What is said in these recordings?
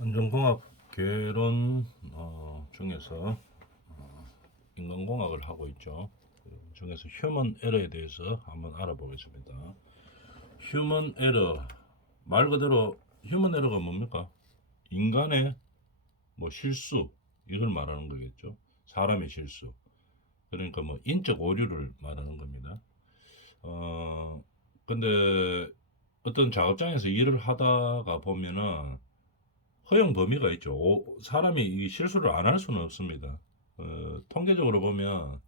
안전공학 개론 중에서 인간공학을 하고 있죠. 그 중에서 휴먼 에러에 대해서 한번 알아보겠습니다. 휴먼 에러, 말 그대로 휴먼 에러가 뭡니까? 인간의 뭐 실수, 이걸 말하는 거겠죠. 사람의 실수. 그러니까 뭐 인적 오류를 말하는 겁니다. 근데 어떤 작업장에서 일을 하다가 보면은 허용 범위가 있죠. 사람이 이 실수를 안 할 수는 없습니다. 통계적으로 보면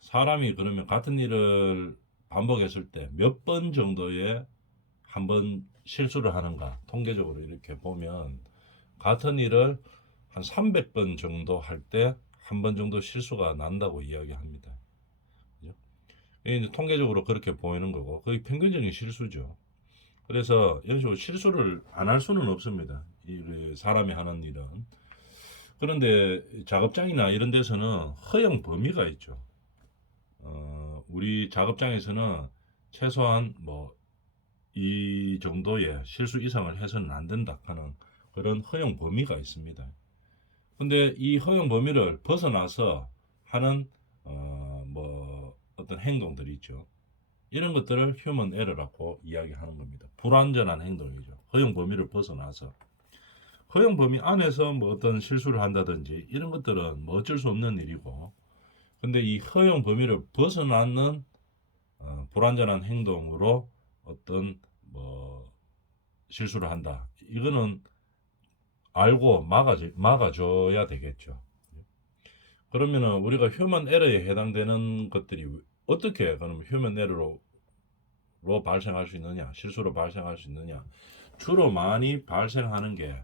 사람이 그러면 같은 일을 반복했을 때 몇 번 정도의 한 번 실수를 하는가, 통계적으로 이렇게 보면 같은 일을 한 300번 정도 할 때 한 번 정도 실수가 난다고 이야기합니다. 그죠? 이게 이제 통계적으로 그렇게 보이는 거고 거의 평균적인 실수죠. 그래서 이런 식으로 실수를 안 할 수는 없습니다. 이 사람이 하는 일은. 그런데 작업장이나 이런 데서는 허용 범위가 있죠. 우리 작업장에서는 최소한 뭐 이 정도의 실수 이상을 해서는 안 된다 하는 그런 허용 범위가 있습니다. 근데 이 허용 범위를 벗어나서 하는 뭐 어떤 행동들이 있죠. 이런 것들을 휴먼 에러라고 이야기하는 겁니다. 불완전한 행동이죠. 허용 범위를 벗어나서. 허용 범위 안에서 뭐 어떤 실수를 한다든지 이런 것들은 뭐 어쩔 수 없는 일이고, 근데 이 허용 범위를 벗어나는 불완전한 행동으로 어떤 뭐 실수를 한다. 이거는 알고 막아줘야 되겠죠. 그러면은 우리가 휴먼 에러에 해당되는 것들이 어떻게 그러면 휴먼 에러로 발생할 수 있느냐, 실수로 발생할 수 있느냐. 주로 많이 발생하는 게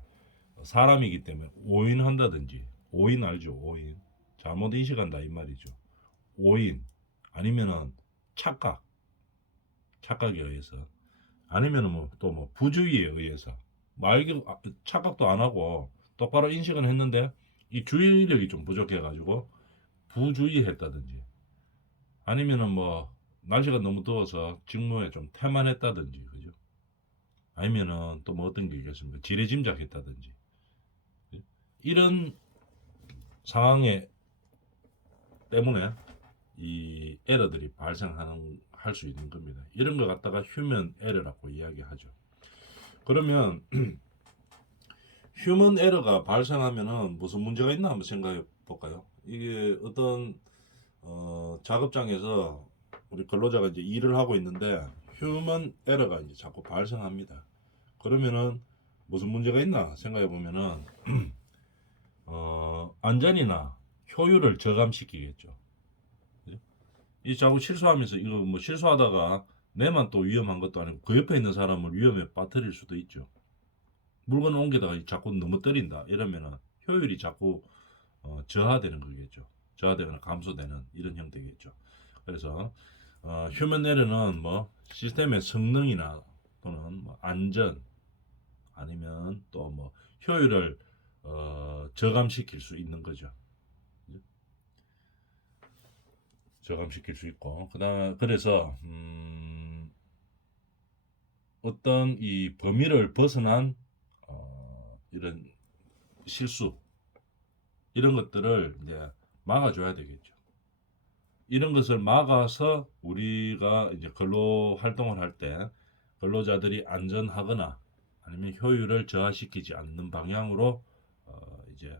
사람이기 때문에 오인한다든지, 오인 알죠? 오인. 잘못 인식한다 이 말이죠. 오인 아니면은 착각, 착각에 의해서, 아니면은 뭐 또 뭐 부주의에 의해서 착각도 안 하고 똑바로 인식은 했는데 이 주의력이 좀 부족해가지고 부주의했다든지, 아니면은 뭐 날씨가 너무 더워서 직무에 좀 태만했다든지, 그죠? 아니면은 또 뭐 어떤 게 있겠습니까? 지레짐작했다든지, 이런 상황에 때문에 이 에러들이 발생하는 할 수 있는 겁니다. 이런 걸 갖다가 휴먼 에러라고 이야기하죠. 그러면 휴먼 에러가 발생하면은 무슨 문제가 있나 한번 생각해 볼까요? 이게 어떤 작업장에서 우리 근로자가 이제 일을 하고 있는데 휴먼 에러가 이제 자꾸 발생합니다. 그러면은 무슨 문제가 있나 생각해 보면은 안전이나 효율을 저감시키겠죠. 이 자꾸 실수하면서 이거 뭐 실수하다가 내만 또 위험한 것도 아니고 그 옆에 있는 사람을 위험에 빠뜨릴 수도 있죠. 물건을 옮기다가 자꾸 넘어뜨린다 이러면은 효율이 자꾸 저하되는 거겠죠. 저하되거나 감소되는 이런 형태겠죠. 그래서 휴먼 에러는 뭐 시스템의 성능이나 또는 뭐 안전, 아니면 또 뭐 효율을 저감시킬 수 있는 거죠. 저감시킬 수 있고, 그래서 어떤 이 범위를 벗어난 이런 실수, 이런 것들을 이제 막아줘야 되겠죠. 이런 것을 막아서 우리가 이제 근로 활동을 할 때 근로자들이 안전하거나 아니면 효율을 저하시키지 않는 방향으로 이제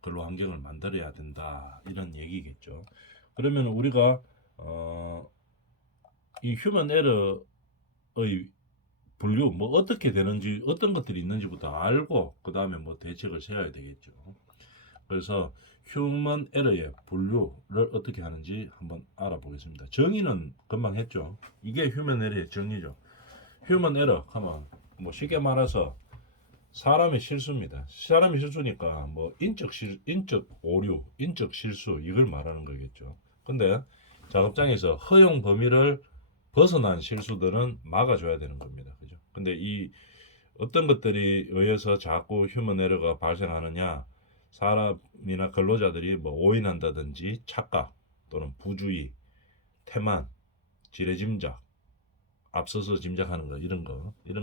근로 환경을 만들어야 된다, 이런 얘기겠죠. 그러면 우리가 이 휴먼 에러의 분류, 뭐 어떻게 되는지, 어떤 것들이 있는지부터 알고 그 다음에 뭐 대책을 세워야 되겠죠. 그래서 휴먼 에러의 분류를 어떻게 하는지 한번 알아보겠습니다. 정의는 금방 했죠. 이게 휴먼 에러의 정의죠. 휴먼 에러 하면 뭐 쉽게 말해서 사람의 실수입니다. 사람의 실수니까 뭐 인적 오류, 인적 실수, 이걸 말하는 거겠죠. 근데 작업장에서 허용 범위를 벗어난 실수들은 막아줘야 되는 겁니다. 그죠? 근데 이 어떤 것들이 의해서 자꾸 휴먼 에러가 발생하느냐, 사람이나 근로자들이 뭐 오인한다든지 착각 또는 부주의, 태만, 지레짐작, 앞서서 짐작하는 거, 이런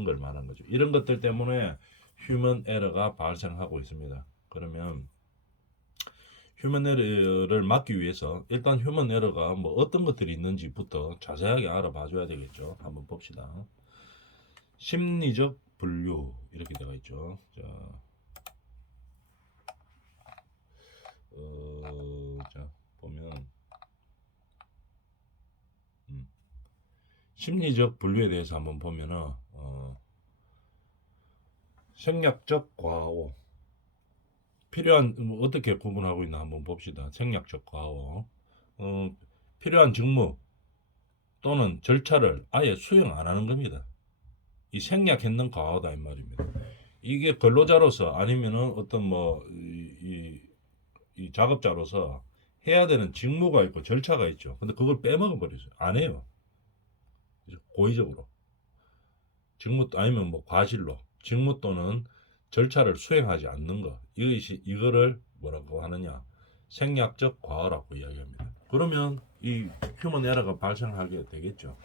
걸 말하는 거죠. 이런 것들 때문에 휴먼 에러가 발생하고 있습니다. 그러면 휴먼 에러를 막기 위해서 일단 휴먼 에러가 뭐 어떤 것들이 있는지부터 자세하게 알아봐 줘야 되겠죠. 한번 봅시다. 심리적 분류 이렇게 되어 있죠. 자, 자 보면 심리적 분류에 대해서 한번 보면은 생략적 과오 필요한 뭐 어떻게 구분하고 있나 한번 봅시다. 생략적 과오 필요한 직무 또는 절차를 아예 수행 안 하는 겁니다. 이 생략했는 과오다 이 말입니다. 이게 근로자로서 아니면은 어떤 뭐 이 작업자로서 해야 되는 직무가 있고 절차가 있죠. 근데 그걸 빼먹어 버리죠. 안 해요. 고의적으로. 직무 아니면 뭐 과실로 직무 또는 절차를 수행하지 않는 거. 이거를 뭐라고 하느냐? 생략적 과오라고 이야기합니다. 그러면 이 휴먼 에러가 발생하게 되겠죠.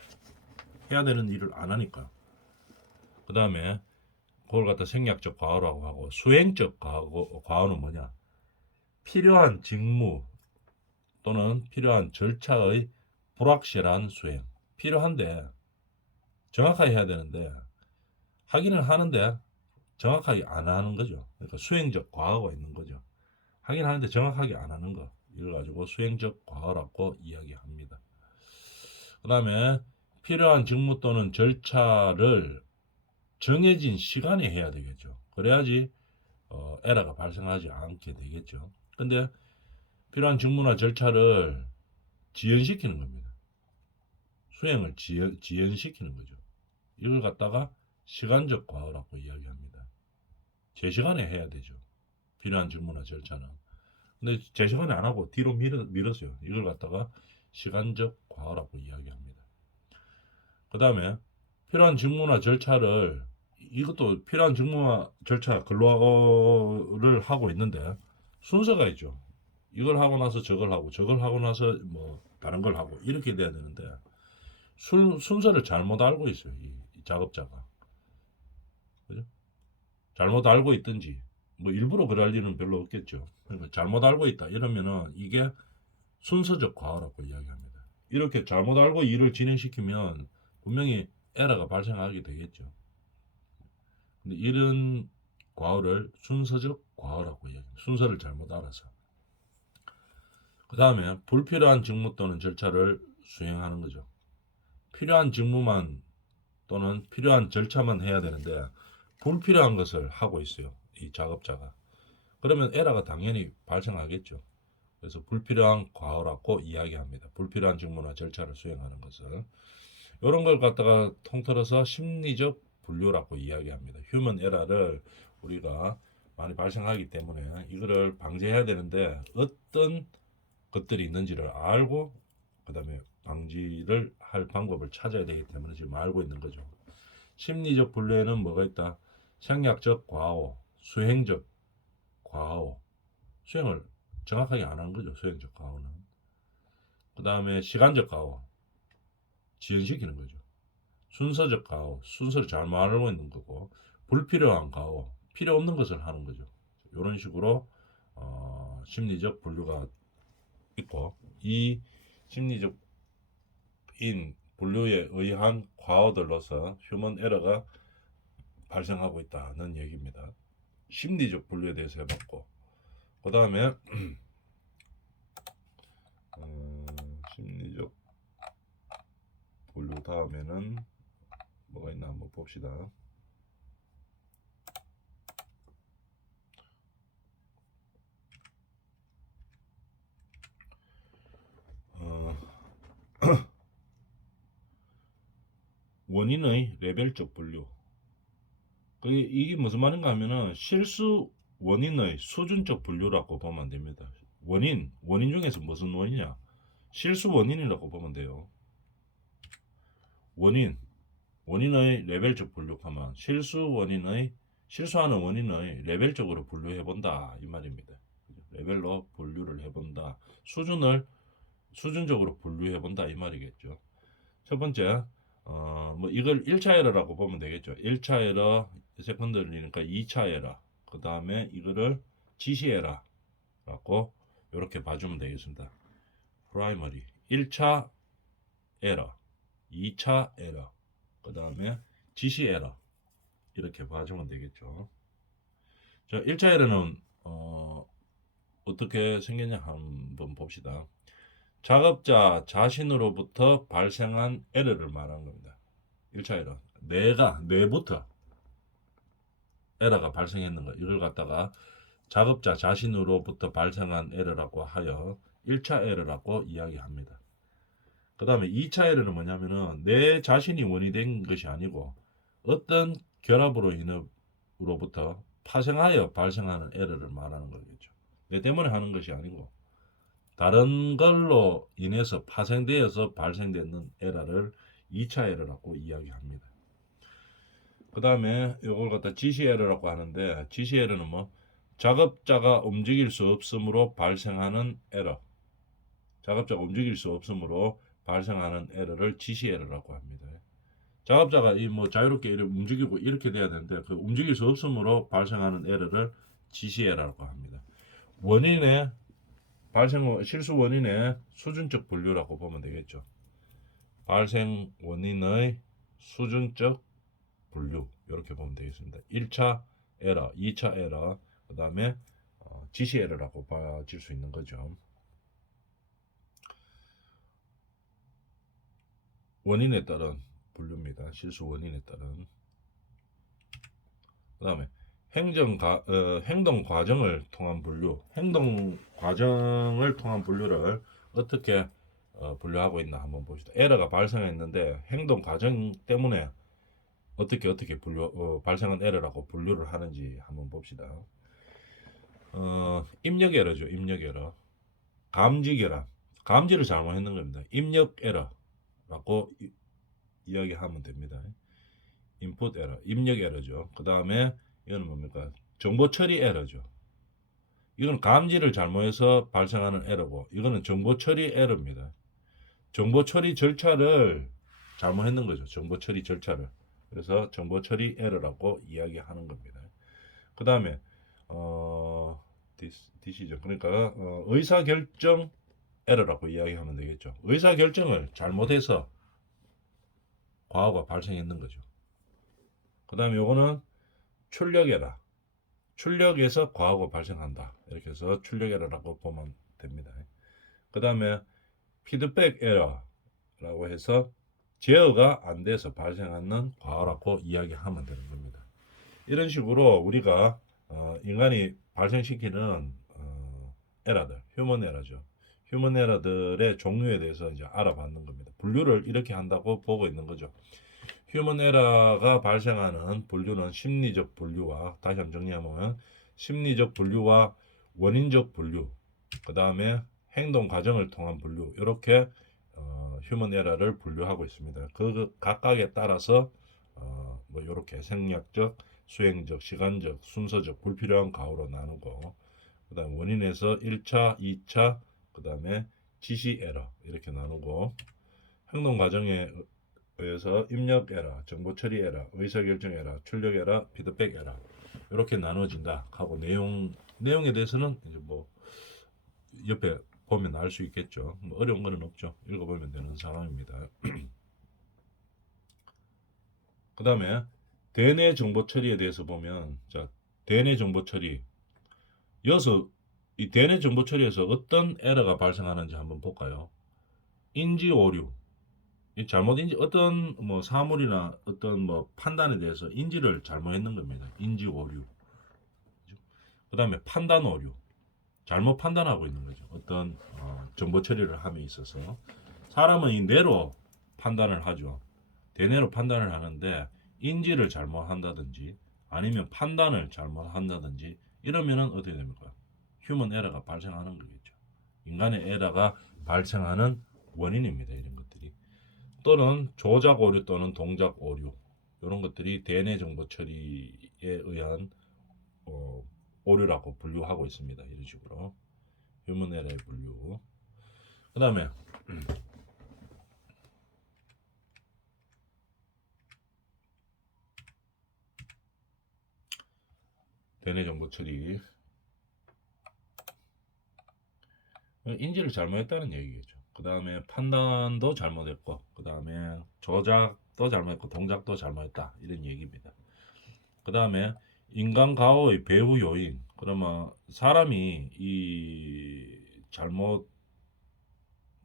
해야 되는 일을 안 하니까. 그 다음에 그걸 갖다 생략적 과오라고 하고 수행적 과오는 뭐냐? 필요한 직무 또는 필요한 절차의 불확실한 수행. 필요한데 정확하게 해야 되는데 하기는 하는데 정확하게 안 하는 거죠. 그러니까 수행적 과오가 있는 거죠. 하긴 하는데 정확하게 안 하는 거. 이걸 가지고 수행적 과오라고 이야기합니다. 그 다음에 필요한 직무 또는 절차를 정해진 시간에 해야 되겠죠. 그래야지 에러가 발생하지 않게 되겠죠. 근데 필요한 직무나 절차를 지연시키는 겁니다. 수행을 지연시키는 거죠. 이걸 갖다가 시간적 과오라고 이야기합니다. 제 시간에 해야 되죠. 필요한 직무나 절차는. 근데 제 시간에 안 하고 뒤로 밀었어요. 이걸 갖다가 시간적 과오라고 이야기합니다. 그 다음에 필요한 직무나 절차를 이것도 필요한 직무나 절차 근로를 하고 있는데 순서가 있죠. 이걸 하고 나서 저걸 하고 저걸 하고 나서 뭐 다른 걸 하고 이렇게 돼야 되는데 순서를 잘못 알고 있어요. 이 작업자가. 그죠? 잘못 알고 있든지 뭐 일부러 그럴 일은 별로 없겠죠. 그러니까 잘못 알고 있다 이러면은 이게 순서적 과오라고 이야기합니다. 이렇게 잘못 알고 일을 진행시키면 분명히 에러가 발생하게 되겠죠. 근데 이런 과오를 순서적 과오라고 이야기합니다. 순서를 잘못 알아서. 그 다음에 불필요한 직무 또는 절차를 수행하는 거죠. 필요한 직무만 또는 필요한 절차만 해야 되는데 불필요한 것을 하고 있어요. 이 작업자가. 그러면 에러가 당연히 발생하겠죠. 그래서 불필요한 과오라고 이야기합니다. 불필요한 직무나 절차를 수행하는 것을. 이런 걸 갖다가 통틀어서 심리적 분류라고 이야기합니다. 휴먼 에러를 우리가 많이 발생하기 때문에 이거를 방지해야 되는데 어떤 것들이 있는지를 알고 그 다음에 방지를 할 방법을 찾아야 되기 때문에 지금 알고 있는 거죠. 심리적 분류에는 뭐가 있다? 생략적 과오, 수행적 과오. 수행을 정확하게 안 하는 거죠. 수행적 과오는. 그 다음에 시간적 과오. 지연시키는 거죠. 순서적 과오. 순서를 잘못 알고 있는 거고. 불필요한 과오. 필요 없는 것을 하는 거죠. 이런 식으로 심리적 분류가 있고 이 심리적 인 분류에 의한 과오들로서 휴먼 에러가 발생하고 있다는 얘기입니다. 심리적 분류에 대해서 해봤고 그 다음에 심리적 분류 다음에는 뭐가 있나 한번 봅시다. 원인의 레벨적 분류. 이게 무슨 말인가 하면은 실수 원인의 수준적 분류라고 보면 됩니다. 원인 중에서 무슨 원이냐? 실수 원인이라고 보면 돼요. 원인의 레벨적 분류하면 실수하는 원인의 레벨적으로 분류해 본다 이 말입니다. 레벨로 분류를 해본다. 수준적으로 분류해 본다 이 말이겠죠. 첫 번째 뭐 이걸 1차 에러라고 보면 되겠죠. 1차 에러 세컨더리니까 2차 에러. 그 다음에 이거를 지시에러 라고 이렇게 봐주면 되겠습니다. 프라이머리 1차 에러, 2차 에러, 그 다음에 지시 에러 이렇게 봐주면 되겠죠. 자, 1차 에러는 어떻게 생겼냐 한번 봅시다. 작업자 자신으로부터 발생한 에러를 말하는 겁니다. 1차 에러. 내부터 에러가 발생했는가 이걸 갖다가 작업자 자신으로부터 발생한 에러라고 하여 1차 에러라고 이야기합니다. 그 다음에 2차 에러는 뭐냐면은 내 자신이 원인이 된 것이 아니고 어떤 결합으로 인으로부터 파생하여 발생하는 에러를 말하는 거겠죠. 내 때문에 하는 것이 아니고 다른 걸로 인해서 파생되어서 발생되는 에러를 2차 에러라고 이야기합니다. 그 다음에 이걸 갖다 지시 에러라고 하는데 지시 에러는 뭐 작업자가 움직일 수 없으므로 발생하는 에러. 작업자가 움직일 수 없으므로 발생하는 에러를 지시 에러라고 합니다. 작업자가 이 뭐 자유롭게 이렇게 움직이고 이렇게 돼야 되는데 그 움직일 수 없으므로 발생하는 에러를 지시 에러라고 합니다. 원인의 발생 실수 원인의 수준적 분류라고 보면 되겠죠. 발생 원인의 수준적 분류 이렇게 보면 되겠습니다. 1차 에러, 2차 에러, 그 다음에 지시 에러라고 봐질 수 있는 거죠. 원인에 따른 분류입니다. 실수 원인에 따른. 그 다음에 행동 과정을 통한 분류. 행동 과정을 통한 분류를 어떻게 분류하고 있나 한번 봅시다. 에러가 발생했는데 행동 과정 때문에 어떻게 발생한 에러라고 분류를 하는지 한번 봅시다. 입력 에러죠. 입력 에러. 감지 결함. 감지를 잘못했는 겁니다. 입력 에러라고 이야기하면 됩니다. 인풋 에러, 입력 에러죠. 그 다음에 이거는 뭡니까? 정보 처리 에러죠. 이건 감지를 잘못해서 발생하는 에러고 이거는 정보 처리 에러입니다. 정보 처리 절차를 잘못했는 거죠. 정보 처리 절차를. 그래서 정보 처리 에러라고 이야기하는 겁니다. 그 다음에 디시전 그러니까 의사결정 에러라고 이야기하면 되겠죠. 의사결정을 잘못해서 과오가 발생했는 거죠. 그 다음에 요거는 출력 에러. 출력에서 과오가 발생한다. 이렇게 해서 출력 에러라고 보면 됩니다. 그 다음에 피드백 에러라고 해서 제어가 안 돼서 발생하는 과오라고 이야기하면 되는 겁니다. 이런 식으로 우리가 인간이 발생시키는 에러들, 휴먼 에러죠. 휴먼 에러들의 종류에 대해서 이제 알아봤는 겁니다. 분류를 이렇게 한다고 보고 있는 거죠. 휴먼 에러가 발생하는 분류는 심리적 분류와 다시 한번 정리하면 심리적 분류와 원인적 분류, 그 다음에 행동 과정을 통한 분류 이렇게 휴먼 에러를 분류하고 있습니다. 그 각각에 따라서 뭐 이렇게 생략적, 수행적, 시간적, 순서적, 불필요한 과오로 나누고 그 다음 원인에서 1차, 2차, 그 다음에 지시 에러 이렇게 나누고 행동 과정에 의해서 입력 에러, 정보 처리 에러, 의사결정 에러, 출력 에러, 피드백 에러 이렇게 나눠진다 하고 내용에 대해서는 이제 뭐 옆에 보면 알 수 있겠죠. 뭐 어려운 거는 없죠. 읽어보면 되는 상황입니다. 그 다음에 대내 정보 처리에 대해서 보면 자 대내 정보 처리 여기서 이 대내 정보 처리에서 어떤 에러가 발생하는지 한번 볼까요? 인지 오류 잘못 인지 어떤 뭐 사물이나 어떤 뭐 판단에 대해서 인지를 잘못했는 겁니다. 인지 오류. 그 다음에 판단 오류. 잘못 판단하고 있는 거죠. 어떤 정보 처리를 함에 있어서 사람은 이 뇌로 판단을 하죠. 대뇌로 판단을 하는데 인지를 잘못한다든지 아니면 판단을 잘못한다든지 이러면은 어떻게 됩니까? 휴먼 에러가 발생하는 거겠죠. 인간의 에러가 발생하는 원인입니다. 이런 것들이. 또는 조작 오류 또는 동작 오류 이런 것들이 대내 정보 처리에 의한 오류라고 분류하고 있습니다. 이런 식으로 휴먼 에러의 분류. 그 다음에 대내 정보 처리. 인지를 잘못했다는 얘기겠죠. 그 다음에 판단도 잘못했고, 그 다음에 조작도 잘못했고, 동작도 잘못했다. 이런 얘기입니다. 그 다음에 인간 가호의 배후 요인. 그러면 사람이 이 잘못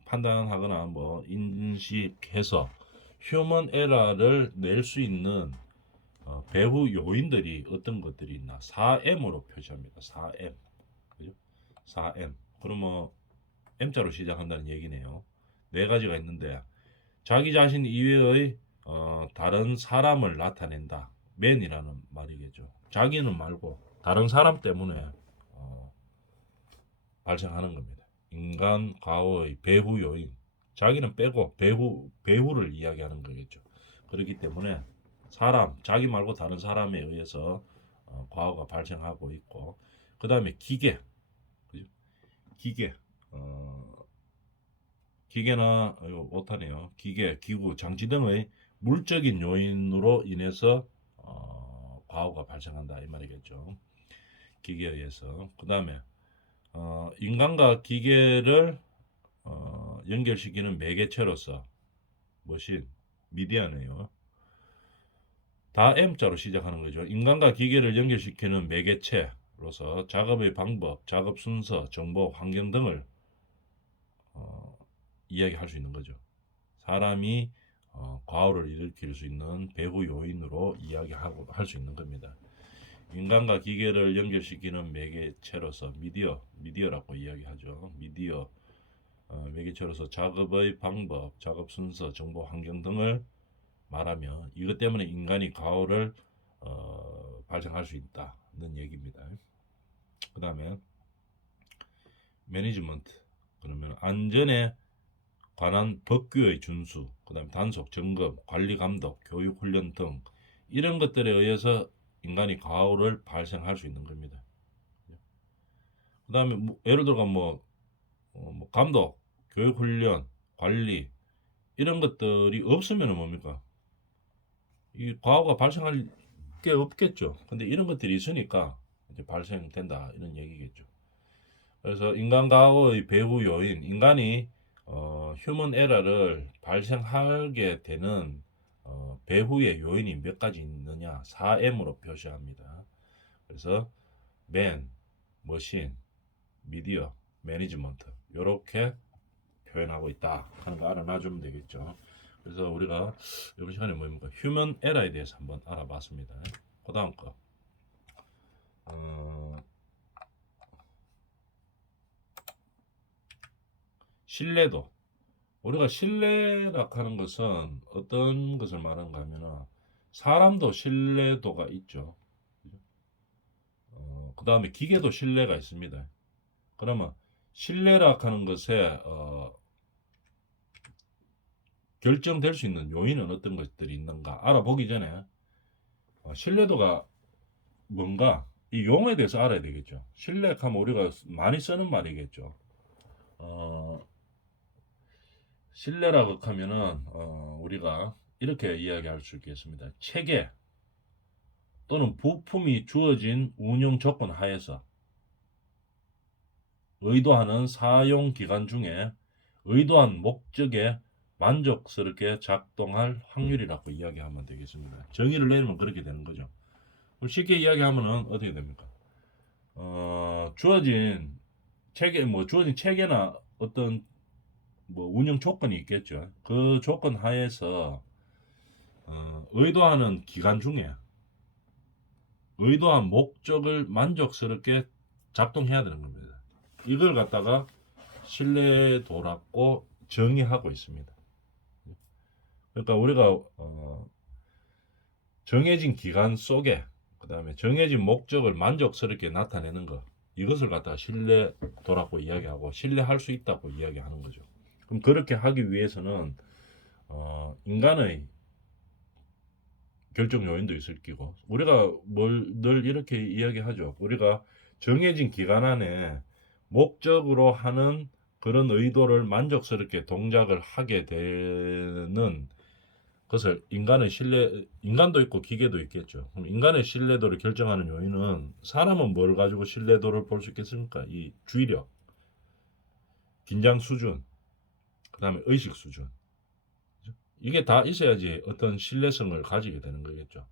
판단하거나 뭐 인식해서 휴먼 에러를 낼 수 있는 배후 요인들이 어떤 것들이 있나? 4M으로 표시합니다. 4M. 그죠? 4M. 그러면 M자로 시작한다는 얘기네요. 네 가지가 있는데 자기 자신 이외의 다른 사람을 나타낸다. man이라는 말이겠죠. 자기는 말고 다른 사람 때문에 발생하는 겁니다. 인간 과거의 배후 요인. 자기는 빼고 배후를 이야기하는 거겠죠. 그렇기 때문에 사람, 자기 말고 다른 사람에 의해서 과거가 발생하고 있고, 그 다음에 기계, 그죠? 기계, 기계나 못하네요. 기계, 기구, 장치 등의 물적인 요인으로 인해서 과거가 발생한다 이 말이겠죠. 기계에 의해서. 그 다음에 인간과 기계를 연결시키는 매개체로서 머신, 미디어네요. 다 M자로 시작하는 거죠. 인간과 기계를 연결시키는 매개체로서 작업의 방법, 작업 순서, 정보, 환경 등을 이야기할 수 있는 거죠. 사람이 과오를 일으킬 수 있는 배후 요인으로 이야기하고 할 수 있는 겁니다. 인간과 기계를 연결시키는 매개체로서 미디어라고 이야기하죠. 미디어 매개체로서 작업의 방법, 작업 순서, 정보 환경 등을 말하며 이것 때문에 인간이 과오를 발생할 수 있다는 얘기입니다. 그 다음에 매니지먼트 그러면 안전에 관한 법규의 준수, 그 다음에 단속, 점검, 관리 감독, 교육 훈련 등 이런 것들에 의해서 인간이 과오를 발생할 수 있는 겁니다. 그 다음에 예를 들어 뭐 감독, 교육 훈련, 관리 이런 것들이 없으면 뭡니까? 이 과오가 발생할 게 없겠죠. 근데 이런 것들이 있으니까 이제 발생된다 이런 얘기겠죠. 그래서 인간 과오의 배후 요인, 인간이 휴먼 에러를 발생하게 되는 배후의 요인이 몇 가지 있느냐? 4M으로 표시합니다. 그래서 man, 머신, 미디어, 매니지먼트 이렇게 표현하고 있다 하는 거 알아놔주면 되겠죠. 그래서 우리가 이번 시간에 뭡니까? 휴먼 에러에 대해서 한번 알아봤습니다. 그 다음 거 신뢰도. 우리가 신뢰라 하는 것은 어떤 것을 말하는가 하면은 사람도 신뢰도가 있죠. 그 다음에 기계도 신뢰가 있습니다. 그러면 신뢰라 하는 것에 결정될 수 있는 요인은 어떤 것들이 있는가 알아보기 전에 신뢰도가 뭔가 이 용어에 대해서 알아야 되겠죠. 신뢰하면 우리가 많이 쓰는 말이겠죠. 신뢰라고 하면은 우리가 이렇게 이야기할 수 있겠습니다. 체계 또는 부품이 주어진 운영 조건 하에서 의도하는 사용 기간 중에 의도한 목적에 만족스럽게 작동할 확률이라고 이야기하면 되겠습니다. 정의를 내리면 그렇게 되는 거죠. 쉽게 이야기하면은 어떻게 됩니까? 주어진 주어진 체계나 어떤 운영 조건이 있겠죠. 그 조건 하에서 의도하는 기간 중에 의도한 목적을 만족스럽게 작동해야 되는 겁니다. 이걸 갖다가 신뢰도라고 정의하고 있습니다. 그러니까 우리가 정해진 기간 속에 그 다음에 정해진 목적을 만족스럽게 나타내는 것 이것을 갖다가 신뢰도라고 이야기하고 신뢰할 수 있다고 이야기하는 거죠. 그럼 그렇게 하기 위해서는 인간의 결정 요인도 있을 끼고 우리가 늘 이렇게 이야기하죠. 우리가 정해진 기간 안에 목적으로 하는 그런 의도를 만족스럽게 동작을 하게 되는 그것을 인간도 있고 기계도 있겠죠. 그럼 인간의 신뢰도를 결정하는 요인은 사람은 뭘 가지고 신뢰도를 볼 수 있겠습니까? 이 주의력, 긴장 수준, 그다음에 의식 수준. 이게 다 있어야지 어떤 신뢰성을 가지게 되는 거겠죠.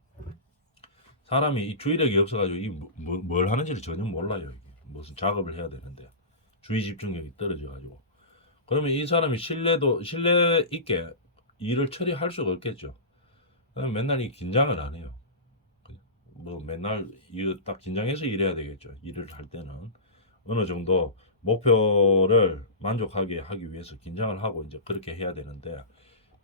사람이 이 주의력이 없어가지고 뭘 하는지를 전혀 몰라요. 이게. 무슨 작업을 해야 되는데 주의 집중력이 떨어져가지고 그러면 이 사람이 신뢰 있게 일을 처리할 수가 없겠죠. 그냥 맨날 이 긴장을 안 해요. 뭐 맨날 이거 딱 긴장해서 일해야 되겠죠. 일을 할 때는 어느 정도 목표를 만족하게 하기 위해서 긴장을 하고 이제 그렇게 해야 되는데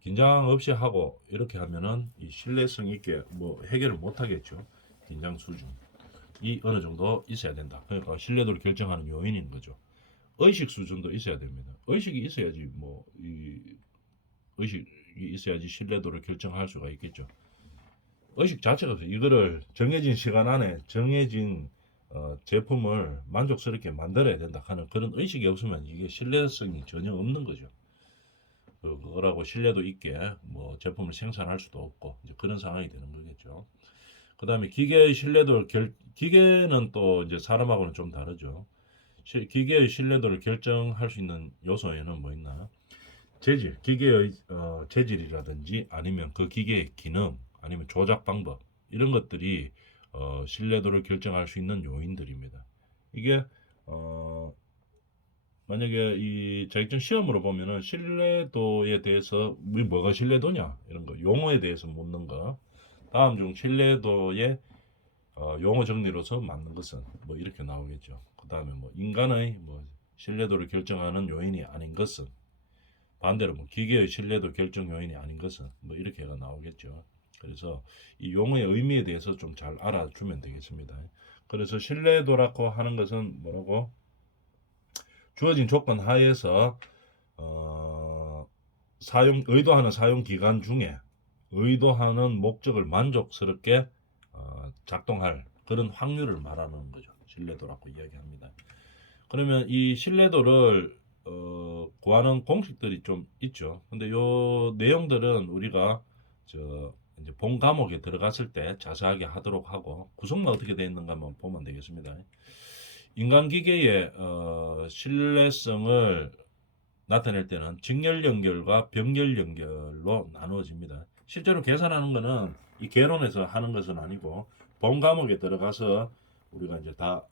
긴장 없이 하고 이렇게 하면은 이 신뢰성 있게 뭐 해결을 못 하겠죠. 긴장 수준이 어느 정도 있어야 된다. 그러니까 신뢰도를 결정하는 요인인 거죠. 의식 수준도 있어야 됩니다. 의식이 있어야지 뭐 이 의식이 있어야지 신뢰도를 결정할 수가 있겠죠. 의식 자체가 없어요. 이거를 정해진 시간 안에 정해진 제품을 만족스럽게 만들어야 된다 하는 그런 의식이 없으면 이게 신뢰성이 전혀 없는 거죠. 그거라고 신뢰도 있게 뭐 제품을 생산할 수도 없고 이제 그런 상황이 되는 거겠죠. 그 다음에 기계의 기계는 또 이제 사람하고는 좀 다르죠. 기계의 신뢰도를 결정할 수 있는 요소에는 뭐 있나? 기계의 재질이라든지 아니면 그 기계의 기능, 아니면 조작 방법 이런 것들이 신뢰도를 결정할 수 있는 요인들입니다. 이게 만약에 이 자격증 시험으로 보면은 신뢰도에 대해서 뭐가 신뢰도냐 이런 거 용어에 대해서 묻는 거 다음 중 신뢰도의 용어 정리로서 맞는 것은 뭐 이렇게 나오겠죠. 그 다음에 뭐 인간의 뭐 신뢰도를 결정하는 요인이 아닌 것은 반대로 뭐 기계의 신뢰도 결정 요인이 아닌 것은 뭐 이렇게가 나오겠죠. 그래서 이 용어의 의미에 대해서 좀 잘 알아주면 되겠습니다. 그래서 신뢰도라고 하는 것은 뭐라고 주어진 조건 하에서 의도하는 사용 기간 중에 의도하는 목적을 만족스럽게 작동할 그런 확률을 말하는 거죠. 신뢰도라고 이야기합니다. 그러면 이 신뢰도를 구하는 공식들이 좀 있죠. 근데 요 내용들은 우리가 이제 본 과목에 들어갔을 때 자세하게 하도록 하고 구성만 어떻게 되어 있는가만 보면 되겠습니다. 인간기계의 신뢰성을 나타낼 때는 직렬 연결과 병렬 연결로 나누어집니다. 실제로 계산하는 것은 이 개론에서 하는 것은 아니고 본 과목에 들어가서 우리가 이제 다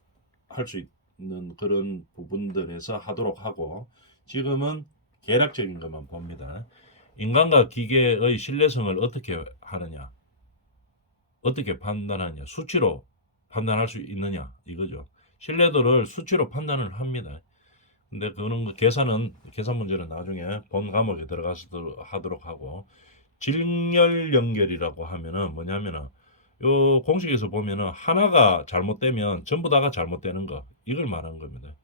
할 수 있는 그런 부분들에서 하도록 하고 지금은 계략적인 것만 봅니다. 인간과 기계의 신뢰성을 어떻게 하느냐, 어떻게 판단하느냐, 수치로 판단할 수 있느냐 이거죠. 신뢰도를 수치로 판단을 합니다. 근데 그거는 계산 문제는 나중에 본 과목에 들어가서 하도록 하고 직렬 연결이라고 하면은 뭐냐면은 요 공식에서 보면은 하나가 잘못되면 전부 다가 잘못되는 거 이걸 말하는 겁니다.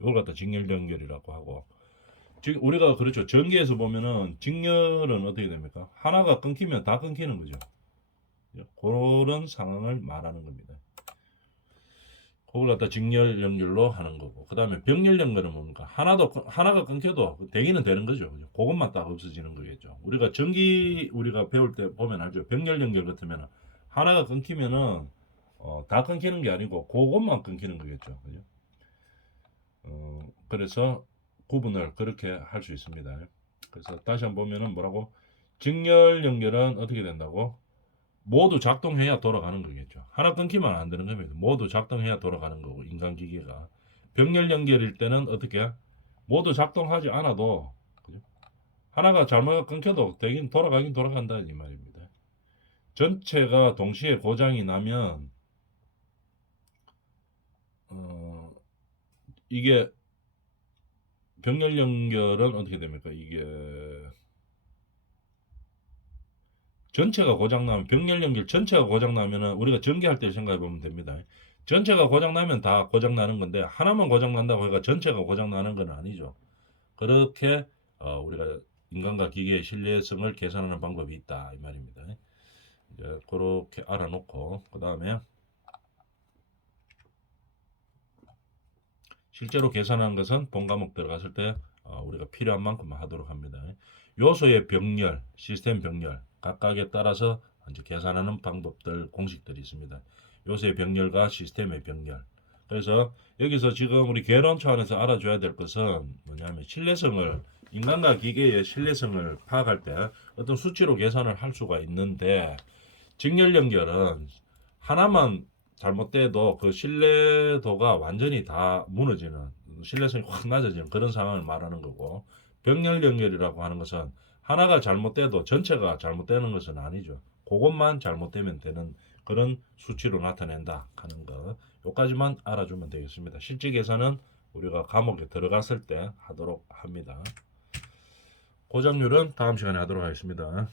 이걸 갖다 직렬 연결이라고 하고 지금 우리가 그렇죠. 전기에서 보면은 직렬은 어떻게 됩니까? 하나가 끊기면 다 끊기는 거죠. 그런 상황을 말하는 겁니다. 그걸 갖다 직렬 연결로 하는 거고 그 다음에 병렬 연결은 뭡니까? 하나가 끊겨도 되기는 되는 거죠. 그것만 딱 없어지는 거겠죠. 우리가 배울 때 보면 알죠. 병렬 연결 같으면 하나가 끊기면은 다 끊기는 게 아니고 그것만 끊기는 거겠죠. 그죠? 그래서 구분을 그렇게 할 수 있습니다. 그래서 다시 한번 보면은 뭐라고? 직렬 연결은 어떻게 된다고? 모두 작동해야 돌아가는 거겠죠. 하나 끊기면 안 되는 겁니다. 모두 작동해야 돌아가는 거고 인간기계가 병렬 연결일 때는 어떻게 모두 작동하지 않아도 그죠? 하나가 잘못 끊겨도 되긴 돌아간다 이 말입니다. 전체가 동시에 고장이 나면 이게 병렬 연결은 어떻게 됩니까? 이게 전체가 고장나면 병렬 연결 전체가 고장나면은 우리가 전기할 때 생각해 보면 됩니다. 전체가 고장나면 다 고장나는 건데 하나만 고장난다고 해가 전체가 고장나는 건 아니죠. 그렇게 우리가 인간과 기계의 신뢰성을 계산하는 방법이 있다 이 말입니다. 이제 그렇게 알아놓고 그 다음에 실제로 계산한 것은 본 과목 들어갔을 때 우리가 필요한 만큼만 하도록 합니다. 요소의 병렬, 시스템 병렬 각각에 따라서 이제 계산하는 방법들, 공식들이 있습니다. 요소의 병렬과 시스템의 병렬. 그래서 여기서 지금 우리 개론 차원에서 알아줘야 될 것은 뭐냐면 신뢰성을, 인간과 기계의 신뢰성을 파악할 때 어떤 수치로 계산을 할 수가 있는데, 직렬 연결은 하나만 잘못돼도 그 신뢰도가 완전히 다 무너지는, 신뢰성이 확 낮아지는 그런 상황을 말하는 거고, 병렬 연결이라고 하는 것은 하나가 잘못돼도 전체가 잘못되는 것은 아니죠. 그것만 잘못되면 되는 그런 수치로 나타낸다 하는 거, 요까지만 알아주면 되겠습니다. 실제 계산은 우리가 과목에 들어갔을 때 하도록 합니다. 고작률은 다음 시간에 하도록 하겠습니다.